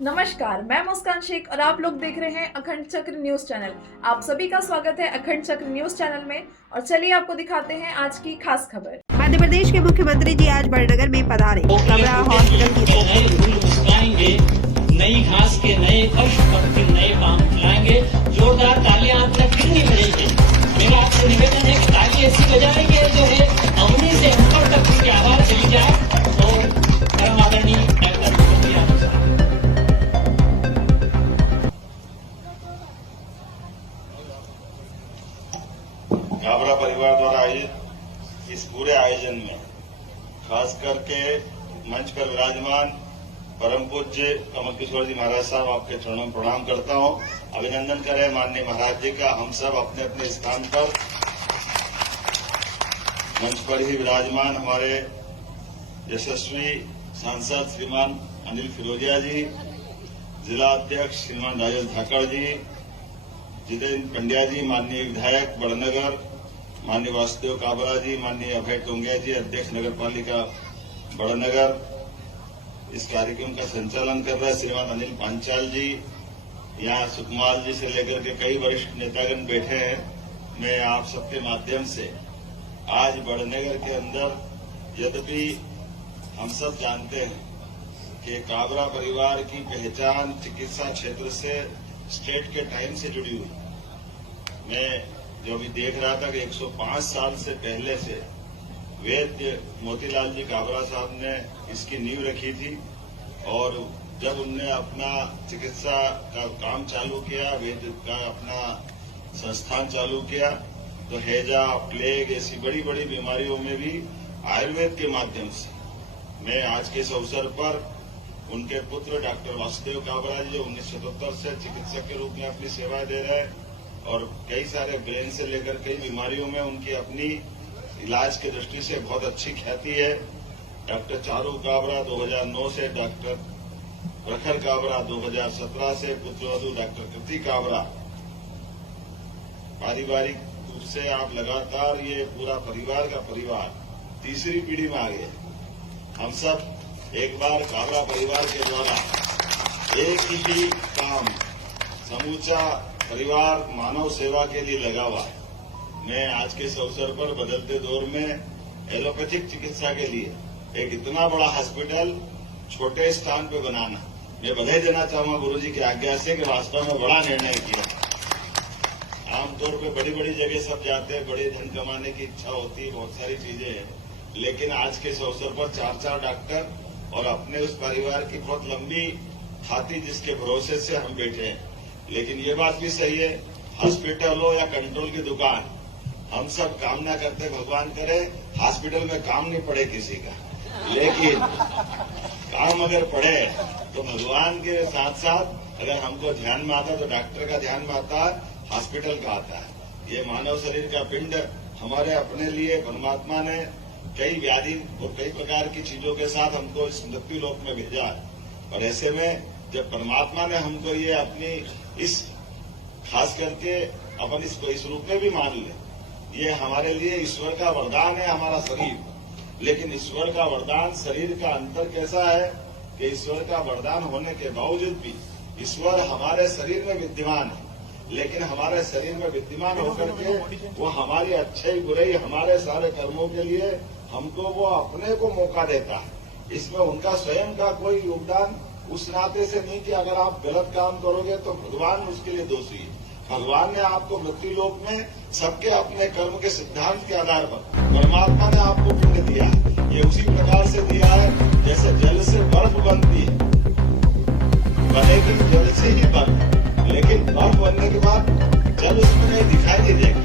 नमस्कार, मैं मुस्कान शेख और आप लोग देख रहे हैं अखंड चक्र न्यूज चैनल। आप सभी का स्वागत है अखंड चक्र न्यूज चैनल में और चलिए आपको दिखाते हैं आज की खास खबर। मध्य प्रदेश के मुख्यमंत्री जी आज बड़नगर में पधारे। कबरा हॉस्पिटल की मुस्काएंगे, नई घास के नए फर्श पर फिर नए पाम खिलाएंगे। जोरदार तालियां आप तक फिर नहीं बजेंगे। मेरा आपसे निवेदन है कि ताली ऐसी बजाएंगे जो है अवनी से ऊपर तक उसकी आवाज चली जाए। और परम आदरणीय डॉक्टर मुख्यमंत्री आप काबरा परिवार द्वारा आयोजित इस पूरे आयोजन में खास करके मंच पर विराजमान परम पूज्य कमल किशोर जी महाराज साहब, आपके चरणों में प्रणाम करता हूं। अभिनंदन करें माननीय महाराज जी का। हम सब अपने अपने स्थान पर मंच पर ही विराजमान हमारे यशस्वी सांसद श्रीमान अनिल फिरोजिया जी, जिला अध्यक्ष श्रीमान राजेश धाकड़ जी, जितेंद्र पंड्या जी, माननीय विधायक बड़नगर माननीय वासुदेव काबरा जी, माननीय अभय टोंगिया जी, अध्यक्ष नगर पालिका बड़नगर। इस कार्यक्रम का संचालन कर रहे श्रीमान अनिल पांचाल जी, यहाँ सुकुमार जी से लेकर के कई वरिष्ठ नेतागण बैठे हैं। मैं आप सबके माध्यम से आज बड़नगर के अंदर, यद्यपि हम सब जानते हैं कि काबरा परिवार की पहचान चिकित्सा क्षेत्र से स्टेट के टाइम से जुड़ी हुई। मैं जो अभी देख रहा था कि 105 साल से पहले से वैद्य मोतीलाल जी काबरा साहब ने इसकी नींव रखी थी और जब उनने अपना चिकित्सा का काम चालू किया, वैद्य का अपना संस्थान चालू किया, तो हैजा, प्लेग ऐसी बड़ी बड़ी बीमारियों में भी आयुर्वेद के माध्यम से मैं आज के इस अवसर पर उनके पुत्र डॉक्टर वासुदेव काबरा जी, जो 1977 से चिकित्सक के रूप में अपनी सेवाएं दे रहे हैं और कई सारे ब्रेन से लेकर कई बीमारियों में उनकी अपनी इलाज की दृष्टि से बहुत अच्छी ख्याति है। डॉक्टर चारू काबरा 2009 से, डॉक्टर प्रखर काबरा 2017 से, पुत्रवधू डॉक्टर कृति काबरा। पारिवारिक रूप से आप लगातार ये पूरा परिवार का परिवार तीसरी पीढ़ी में आ गए। हम सब एक बार काबरा परिवार के द्वारा एक ही काम, समूचा परिवार मानव सेवा के लिए लगा हुआ है। मैं आज के इस अवसर पर बदलते दौर में एलोपैथिक चिकित्सा के लिए एक इतना बड़ा हॉस्पिटल छोटे स्थान पे बनाना, मैं बधाई देना चाहूंगा गुरुजी की आज्ञा से कि वास्तव में बड़ा निर्णय किया। आमतौर पे बड़ी बड़ी जगह सब जाते हैं, बड़े धन कमाने की इच्छा होती है, बहुत सारी चीजें हैं, लेकिन आज के इस अवसर पर 4 डॉक्टर और अपने उस परिवार की बहुत लंबी खाती जिसके भरोसे से हम बैठे हैं। लेकिन ये बात भी सही है, हॉस्पिटल हो या कंट्रोल की दुकान, हम सब कामना करते भगवान करे हॉस्पिटल में काम नहीं पड़े किसी का, लेकिन काम अगर पड़े तो भगवान के साथ साथ अगर हमको ध्यान में आता तो डॉक्टर का ध्यान में आता, हॉस्पिटल का आता है। ये मानव शरीर का पिंड हमारे अपने लिए परमात्मा ने कई व्याधि और कई प्रकार की चीजों के साथ हमको इस मृत्यु लोक में भेजा है। और ऐसे में जब परमात्मा ने हमको ये अपनी इस खास करके अपन इसको इस रूप में भी मान ले, ये हमारे लिए ईश्वर का वरदान है हमारा शरीर। लेकिन ईश्वर का वरदान शरीर का अंतर कैसा है कि ईश्वर का वरदान होने के बावजूद भी ईश्वर हमारे शरीर में विद्यमान है, लेकिन हमारे शरीर में विद्यमान होकर के वो हमारी अच्छाई बुराई, हमारे सारे कर्मों के लिए हमको वो अपने को मौका देता है। इसमें उनका स्वयं का कोई योगदान उस नाते से नहीं कि अगर आप गलत काम करोगे तो भगवान उसके लिए दोषी है। भगवान ने आपको मृत्यु लोक में सबके अपने कर्म के सिद्धांत के आधार पर परमात्मा ने आपको पिंड दिया है। ये उसी प्रकार से दिया है जैसे जल से बर्फ बनती है, बनेगी जल से ही बर्फ, लेकिन बर्फ बनने के बाद जल उसमें नहीं दिखाई नहीं देगा।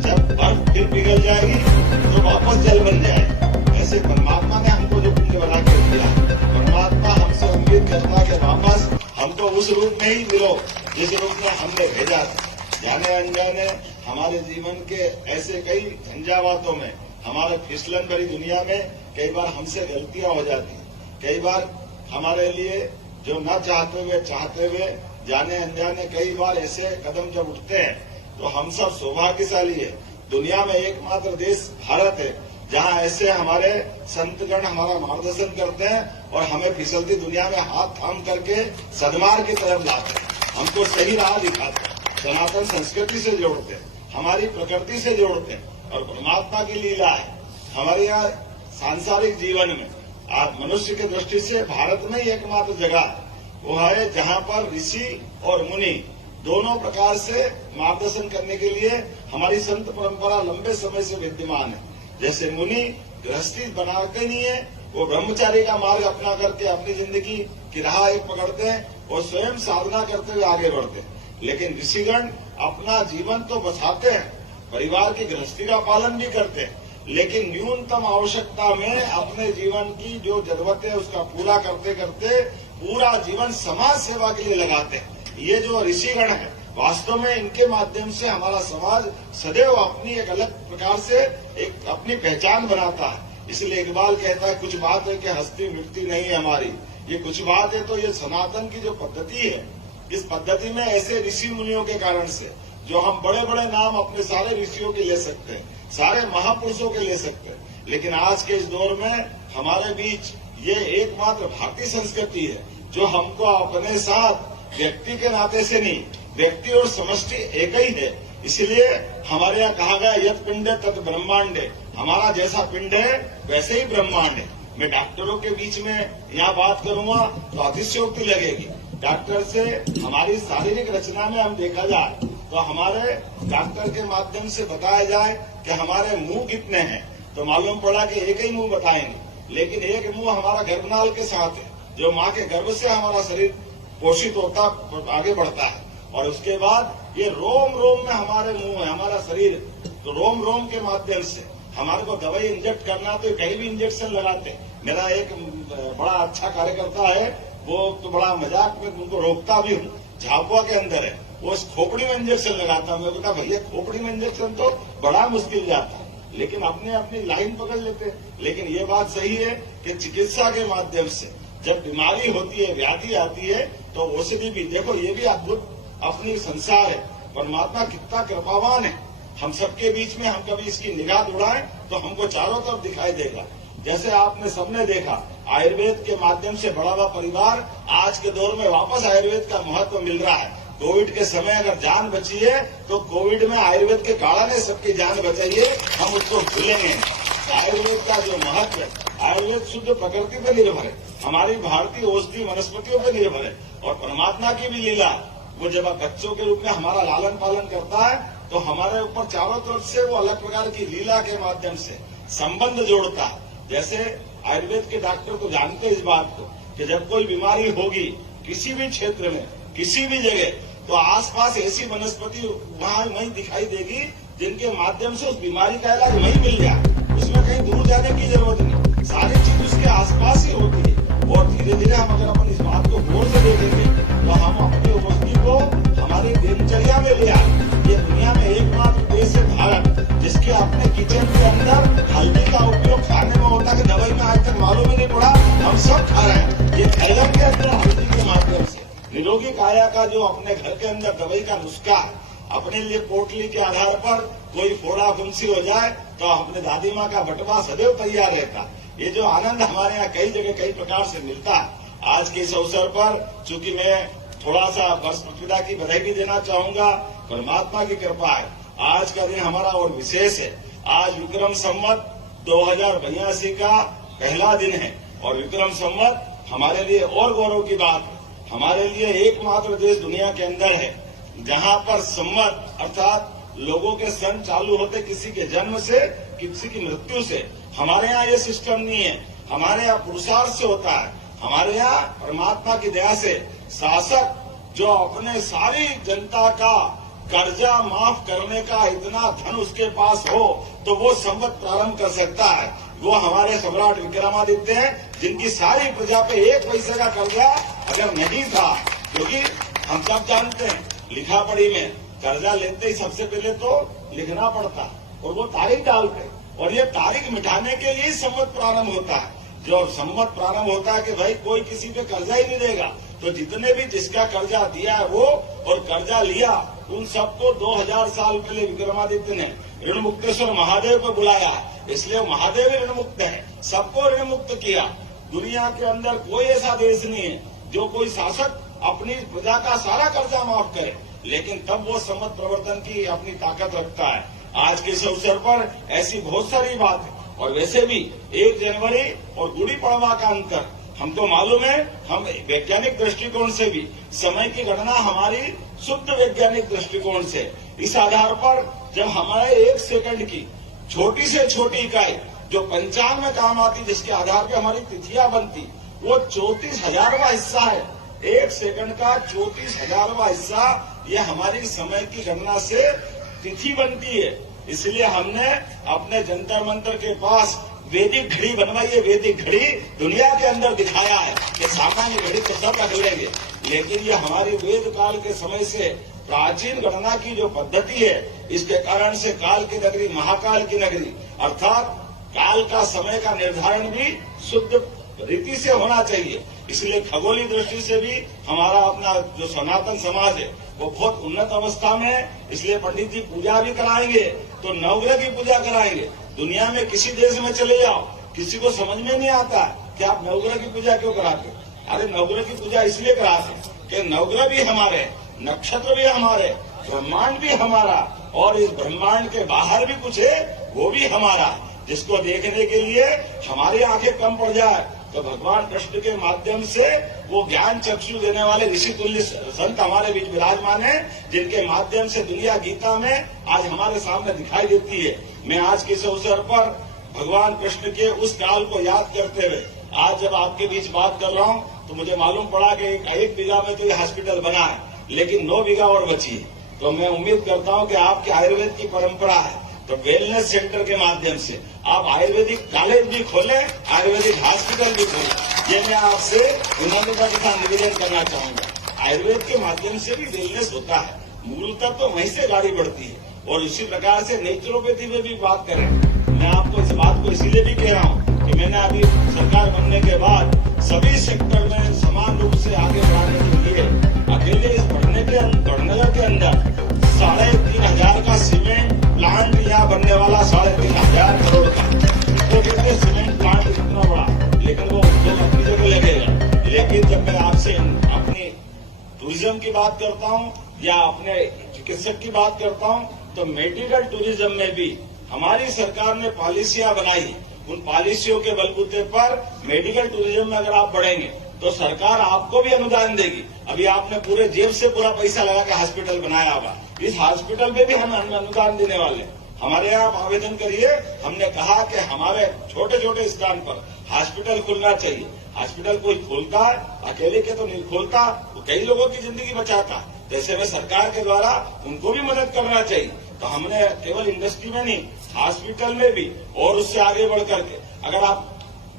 जब बर्फ फिर पिघल जाएगी तो वापस जल बन जाएगी। ऐसे परमात्मा ने हमको जो पिंड बना के दिया, परमात्मा हमसे उम्मीद करता है कि वापस हमको उस रूप में ही मिलो जिस रूप में हमने भेजा था। जाने अनजाने हमारे जीवन के ऐसे कई झंझावातों में, हमारे फिसलन भरी दुनिया में कई बार हमसे गलतियां हो जाती। कई बार हमारे लिए जो न चाहते हुए जाने अनजाने कई बार ऐसे कदम जब उठते हैं तो हम सब सौभाग्यशाली है। दुनिया में एकमात्र देश भारत है जहां ऐसे हमारे संतगण हमारा मार्गदर्शन करते हैं और हमें फिसलती दुनिया में हाथ थाम करके सदमार्ग की तरफ लाते हैं, हमको सही राह दिखाते हैं, सनातन संस्कृति से जोड़ते हैं, हमारी प्रकृति से जोड़ते हैं और परमात्मा की लीला है। हमारे यहाँ सांसारिक जीवन में आज मनुष्य की दृष्टि से भारत में ही एकमात्र जगह है, वो है जहां पर ऋषि और मुनि दोनों प्रकार से मार्गदर्शन करने के लिए हमारी संत परंपरा लंबे समय से विद्यमान है। जैसे मुनि गृहस्थी बनाते नहीं है, वो ब्रह्मचारी का मार्ग अपना करके अपनी जिंदगी की राह एक पकड़ते हैं और स्वयं साधना करते हुए आगे बढ़ते हैं। लेकिन ऋषिगण अपना जीवन तो बचाते हैं, परिवार की गृहस्थी का पालन भी करते हैं, लेकिन न्यूनतम आवश्यकता में अपने जीवन की जो जरूरत है उसका पूरा करते करते पूरा जीवन समाज सेवा के लिए लगाते हैं। ये जो ऋषिगण है वास्तव में इनके माध्यम से हमारा समाज सदैव अपनी एक अलग प्रकार से एक अपनी पहचान बनाता है। इसलिए इकबाल कहता है कुछ बात है कि हस्ती मिटती नहीं है हमारी, ये कुछ बात है तो ये सनातन की जो पद्धति है, इस पद्धति में ऐसे ऋषि मुनियों के कारण से जो हम बड़े बड़े नाम अपने सारे ऋषियों के ले सकते हैं, सारे महापुरुषों के ले सकते हैं, लेकिन आज के इस दौर में हमारे बीच ये एकमात्र भारतीय संस्कृति है जो हमको अपने साथ व्यक्ति के नाते से नहीं, व्यक्ति और समष्टि एक ही है। इसलिए हमारे यहाँ कहा गया यत पिंड है तत् ब्रह्मांड है, हमारा जैसा पिंड है वैसे ही ब्रह्मांड है। मैं डॉक्टरों के बीच में यहाँ बात करूंगा तो अतिशयोक्ति लगेगी। डॉक्टर से हमारी शारीरिक रचना में हम देखा जाए तो हमारे डॉक्टर के माध्यम से बताया जाए कि हमारे मुंह कितने हैं तो मालूम पड़ा कि एक ही मुंह बताएंगे, लेकिन एक मुंह हमारा गर्भनाल के साथ है, जो माँ के गर्भ से हमारा शरीर पोषित होता आगे बढ़ता है, और उसके बाद ये रोम रोम में हमारे मुंह है, हमारा शरीर तो रोम रोम के माध्यम से हमारे को दवाई इंजेक्ट करना तो कहीं भी इंजेक्शन लगाते हैं। मेरा एक बड़ा अच्छा कार्यकर्ता है, वो तो बड़ा मजाक में उनको रोकता भी हूँ, झाबुआ के अंदर है, वो इस खोपड़ी में इंजेक्शन लगाता। मैं बोलता भैया खोपड़ी में इंजेक्शन तो बड़ा मुश्किल जाता है, लेकिन अपने अपनी लाइन पकड़ लेते हैं। लेकिन ये बात सही है कि चिकित्सा के माध्यम से जब बीमारी होती है, व्याधि आती है, तो औषधि भी देखो, ये भी अद्भुत अपनी संसार है। परमात्मा कितना कृपावान है, हम सबके बीच में हम कभी इसकी निगाह दौड़ाएं तो हमको चारों तरफ दिखाई देगा। जैसे आपने सबने देखा आयुर्वेद के माध्यम से बढ़ा हुआ परिवार आज के दौर में वापस आयुर्वेद का महत्व मिल रहा है। कोविड के समय अगर जान बची है तो कोविड में आयुर्वेद के काढ़ा ने सबकी जान बचाई है, हम उसको भूलेंगे। आयुर्वेद का जो महत्व है, आयुर्वेद शुद्ध प्रकृति पर निर्भर है, हमारी भारतीय औषधि वनस्पतियों पर निर्भर है, और परमात्मा की भी लीला, वो जब बच्चों के रूप में हमारा लालन पालन करता है तो हमारे ऊपर चारों तरफ से वो अलग प्रकार की लीला के माध्यम से संबंध जोड़ता है। जैसे आयुर्वेद के डॉक्टर तो जानते हैं इस बात को कि जब कोई बीमारी होगी किसी भी क्षेत्र में, किसी भी जगह, तो आसपास ऐसी वनस्पति वहीं दिखाई देगी जिनके माध्यम से उस बीमारी का इलाज वहीं मिल जाए, उसमें कहीं दूर जाने की जरूरत नहीं, सारी चीज उसके आसपास ही होती है। और धीरे धीरे हम अगर अपन इस बात को गौर से देखेंगे तो हम अपनी औषधि को हमारी दिनचर्या में ले आए। ये दुनिया में एकमात्र देश है भारत जिसके अपने किचन के अंदर हल्दी का उपयोग खाने में होता है कि दवाई में आज तक मालूम ही नहीं पड़ा, हम सब खा रहे हैं। ये थैलम के अंदर हल्दी के माध्यम से निरोगी काया का जो अपने घर के अंदर दवाई का नुस्खा है, अपने लिए पोटली के आधार पर कोई फोड़ा फुंसी हो जाए तो अपने दादी माँ का बटवा सदैव तैयार रहता। ये जो आनंद हमारे यहाँ कई जगह कई प्रकार से मिलता है, आज के इस अवसर पर चूंकि मैं थोड़ा सा वर्ष पृथ्वीदा की बधाई भी देना चाहूंगा, परमात्मा की कृपा है आज का दिन हमारा और विशेष है। आज विक्रम संवत 2082 का पहला दिन है और विक्रम संवत हमारे लिए और गौरव की बात है। हमारे लिए एकमात्र देश दुनिया के अंदर है जहां पर संवत अर्थात लोगों के सन चालू होते किसी के जन्म से किसी की मृत्यु से। हमारे यहाँ ये सिस्टम नहीं है, हमारे यहाँ पुरुषार्थ से होता है। हमारे यहाँ परमात्मा की दया से शासक जो अपने सारी जनता का कर्जा माफ करने का इतना धन उसके पास हो तो वो संवत प्रारंभ कर सकता है। वो हमारे सम्राट विक्रमादित्य हैं जिनकी सारी प्रजा पे एक पैसे का कर्जा अगर नहीं था, क्योंकि हम सब जानते हैं लिखा पढ़ी में कर्जा लेते ही सबसे पहले तो लिखना पड़ता और वो तारीख डालते, और ये तारीख मिटाने के लिए संवत प्रारंभ होता है। जो संवत प्रारंभ होता है कि भाई कोई किसी पे कर्जा ही नहीं देगा, तो जितने भी जिसका कर्जा दिया है वो और कर्जा लिया उन सबको 2000 साल पहले विक्रमादित्य ने ऋण मुक्तेश्वर महादेव को बुलाया इसलिए महादेव ऋण मुक्त है, सबको ऋण मुक्त किया। दुनिया के अंदर कोई ऐसा देश नहीं है जो कोई शासक अपनी प्रजा का सारा कर्जा माफ करे, लेकिन तब वो सम्मत प्रवर्तन की अपनी ताकत रखता है। आज के इस अवसर पर ऐसी बहुत सारी बात है। और वैसे भी 1 जनवरी और गुड़ी पड़वा का अंतर हमको मालूम है। हम वैज्ञानिक दृष्टिकोण से भी समय की गणना हमारी शुद्ध वैज्ञानिक दृष्टिकोण से, इस आधार पर जब हमारे 1 सेकंड की छोटी से छोटी इकाई जो पंचांग में काम आती, जिसके आधार पर हमारी तिथियां बनती, वो 34,000वां हिस्सा है। 1 सेकंड का 34,000वां हिस्सा ये हमारी समय की गणना से तिथि बनती है। इसलिए हमने अपने जंतर मंतर के पास वैदिक घड़ी बनवाई है। वैदिक घड़ी दुनिया के अंदर दिखाया है कि सामान्य घड़ी तो सब रख लेंगे, लेकिन ये हमारी वेद काल के समय से प्राचीन गणना की जो पद्धति है, इसके कारण से काल की नगरी महाकाल की नगरी, अर्थात काल का समय का निर्धारण भी शुद्ध रीति से होना चाहिए। इसलिए खगोलीय दृष्टि से भी हमारा अपना जो सनातन समाज है वो बहुत उन्नत अवस्था में है। इसलिए पंडित जी पूजा भी कराएंगे तो नवग्रह की पूजा कराएंगे। दुनिया में किसी देश में चले जाओ, किसी को समझ में नहीं आता कि आप नवग्रह की पूजा क्यों कराते। अरे नवग्रह की पूजा इसलिए कराते कि नवग्रह भी हमारे, नक्षत्र भी हमारे, ब्रह्मांड भी हमारा, और इस ब्रह्मांड के बाहर भी कुछ है वो भी हमारा, जिसको देखने के लिए हमारी आंखें कम पड़ जाए तो भगवान कृष्ण के माध्यम से वो ज्ञान चक्षु देने वाले ऋषि तुल्य संत हमारे बीच विराजमान है, जिनके माध्यम से दुनिया गीता में आज हमारे सामने दिखाई देती है। मैं आज के इस अवसर पर भगवान कृष्ण के उस काल को याद करते हुए आज जब आपके बीच बात कर रहा हूँ तो मुझे मालूम पड़ा कि 1 बीघा में तो ये हॉस्पिटल बना है, लेकिन 9 बीघा और बची है। तो मैं उम्मीद करता हूँ कि आपकी आयुर्वेद की परंपरा है, तो वेलनेस सेंटर के माध्यम से आप आयुर्वेदिक कॉलेज भी खोलें, आयुर्वेदिक हॉस्पिटल भी खोलें। ये मैं आपसे विनम्रता के साथ निवेदन करना चाहूंगा। आयुर्वेद के माध्यम से भी वेलनेस होता है, मूलतः तो वहीं से गाड़ी बढ़ती है। और इसी प्रकार से नेचुरोपैथी में भी बात करें। मैं आपको इस बात को इसीलिए भी कह रहा हूँ कि मैंने अभी सरकार बनने के बाद सभी सेक्टर में समान रूप से आगे बढ़ाने के लिए अकेले इस बढ़नगर के अंदर 3,500 का सीमेंट प्लांट यहाँ बनने वाला 3,500 करोड़ का, वो कहते सीमेंट प्लांट इतना बड़ा, लेकिन वो अपनी जगह लगेगा। लेकिन जब मैं आपसे अपनी टूरिज्म की बात करता हूँ या अपने चिकित्सक की बात करता हूँ, तो मेडिकल टूरिज्म में भी हमारी सरकार ने पॉलिसियां बनाई। उन पॉलिसियों के बलबूते पर मेडिकल टूरिज्म में अगर आप बढ़ेंगे तो सरकार आपको भी अनुदान देगी। अभी आपने पूरे जेब से पूरा पैसा लगा के हॉस्पिटल बनाया हुआ, इस हॉस्पिटल में भी हम अनुदान देने वाले। हमारे यहाँ आप आवेदन करिए। हमने कहा कि हमारे छोटे छोटे स्थान पर हॉस्पिटल खुलना चाहिए। हॉस्पिटल कोई खोलता है, अकेले के तो नहीं खोलता, तो कई लोगों की जिंदगी बचाता है। जैसे में सरकार के द्वारा उनको भी मदद करना चाहिए। तो हमने केवल इंडस्ट्री में नहीं, हॉस्पिटल में भी और उससे आगे बढ़ करके अगर आप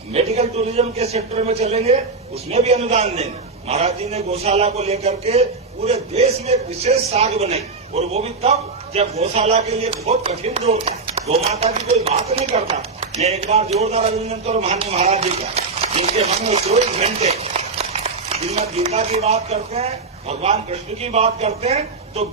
मेडिकल टूरिज्म के सेक्टर में चलेंगे उसमें भी अनुदान देंगे। महाराज जी ने गौशाला को लेकर के पूरे देश में एक विशेष साख बनाई, और वो भी तब जब गौशाला के लिए बहुत कठिन दौर था, गौ माता की कोई बात नहीं करता। मैं एक बार जोरदार अभिनंदन करूं माननीय महाराज जी का, जिनके मन में 24 घंटे श्रीमद गीता की बात करते हैं, भगवान कृष्ण की बात करते हैं, तो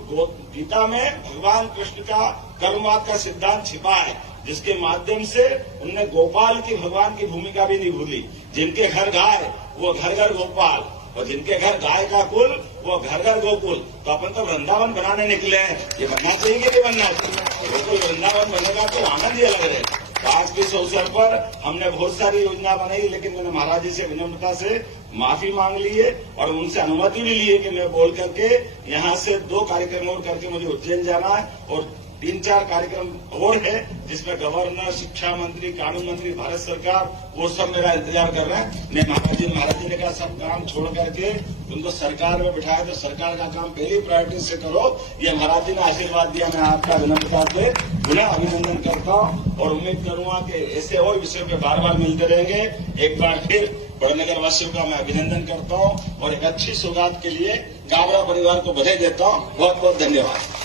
गीता में भगवान कृष्ण का कर्मवाद का सिद्धांत छिपा है, जिसके माध्यम से उनने गोपाल की भगवान की भूमिका भी नहीं भूली। जिनके घर गाय वो घर घर गोपाल, और जिनके घर गाय का कुल वो घर घर गोकुल। तो अपन तो वृंदावन बनाने निकले हैं, ये बनना चाहिए कि नहीं बनना चाहिए? गोकुल वृंदावन बनेगा तो आनंद ही अलग रहेगा। तो आज के इस अवसर पर हमने बहुत सारी योजना बनाई, लेकिन मैंने महाराज जी से विनम्रता से माफी मांग ली है और उनसे अनुमति भी ली है कि मैं बोल करके यहाँ से 2 कार्यक्रम और करके मुझे उज्जैन जाना है, और 3-4 कार्यक्रम और है जिसमें गवर्नर, शिक्षा मंत्री, कानून मंत्री, भारत सरकार वो सब मेरा इंतजार कर रहे हैं। मैं महाराज जी ने कहा सब काम छोड़ करके उनको सरकार में बिठाया, तो सरकार का काम पहली प्रायोरिटी से करो। ये महाराज जी ने आशीर्वाद दिया, मैं आपका विनम्रता से पुनः अभिनंदन करता हूँ और उम्मीद करूंगा कि ऐसे और विषयों पे बार बार मिलते रहेंगे। एक बार फिर बढ़नगर वासियों का मैं अभिनंदन करता हूँ और एक अच्छी सौगात के लिए गाबरा परिवार को बधाई देता हूँ। बहुत बहुत धन्यवाद।